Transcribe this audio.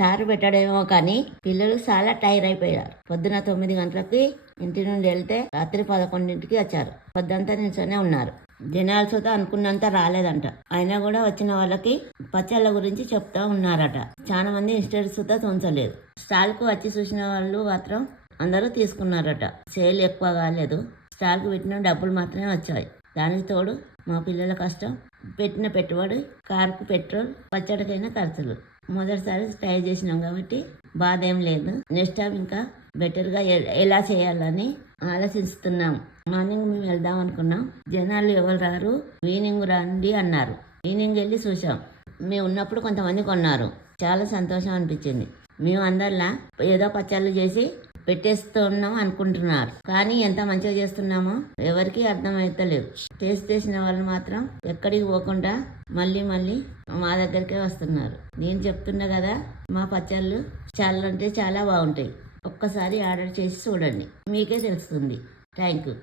Star పెట్టడేమో కానీ పిల్లలు చాలా టైర్ అయిపోయారు. పొద్దున 9 గంటలకి ఇంటి నుండి వెళ్తే రాత్రి 11ంటికి వచ్చారు. పొద్దంతా నిల్చొనే ఉన్నారు. జనాల సుత అనుకున్నంత రాలేదంట. అయినా కూడా వచ్చిన వాళ్ళకి పచ్చళ్ళ గురించి చెప్తా ఉన్నారట. చాలా మంది ఇన్స్టెంట్ సుత ఉంచలేదు. స్టాల్కు వచ్చి చూసిన వాళ్ళు మాత్రం అందరూ తీసుకున్నారట. సేల్ ఎక్కువ కాలేదు. స్టాల్కు పెట్టిన డబ్బులు మాత్రమే వచ్చాయి. దానికి తోడు మా పిల్లల కష్టం, పెట్టిన పెట్టుబడి, కారుకు పెట్రోల్, పచ్చడికైనా ఖర్చులు. మొదటిసారి ట్రై చేసినాం కాబట్టి బాధ ఏం లేదు. నెక్స్ట్ టైం ఇంకా బెటర్గా ఎలా చేయాలని ఆలోచిస్తున్నాం. మార్నింగ్ మేము వెళ్దాం అనుకున్నాం. జనాలు ఎవరు రారు, ఈవినింగ్ రండి అన్నారు. ఈవినింగ్ వెళ్ళి చూసాం. మేము ఉన్నప్పుడు కొంతమంది కొన్నారు. చాలా సంతోషం అనిపించింది. మేము అందరిలా ఏదో పచ్చళ్ళు చేసి పెట్టేస్తున్నాం అనుకుంటున్నారు. కానీ ఎంత మంచిగా చేస్తున్నామో ఎవరికి అర్థమవుతలేదు. టేస్ట్ చేసిన వాళ్ళు మాత్రం ఎక్కడికి పోకుండా మళ్ళీ మా దగ్గరికే వస్తున్నారు. నేను చెప్తున్నా కదా, మా పచ్చళ్ళు చాలా అంటే చాలా బాగుంటాయి. ఒక్కసారి ఆర్డర్ చేసి చూడండి, మీకే తెలుస్తుంది. Thank you.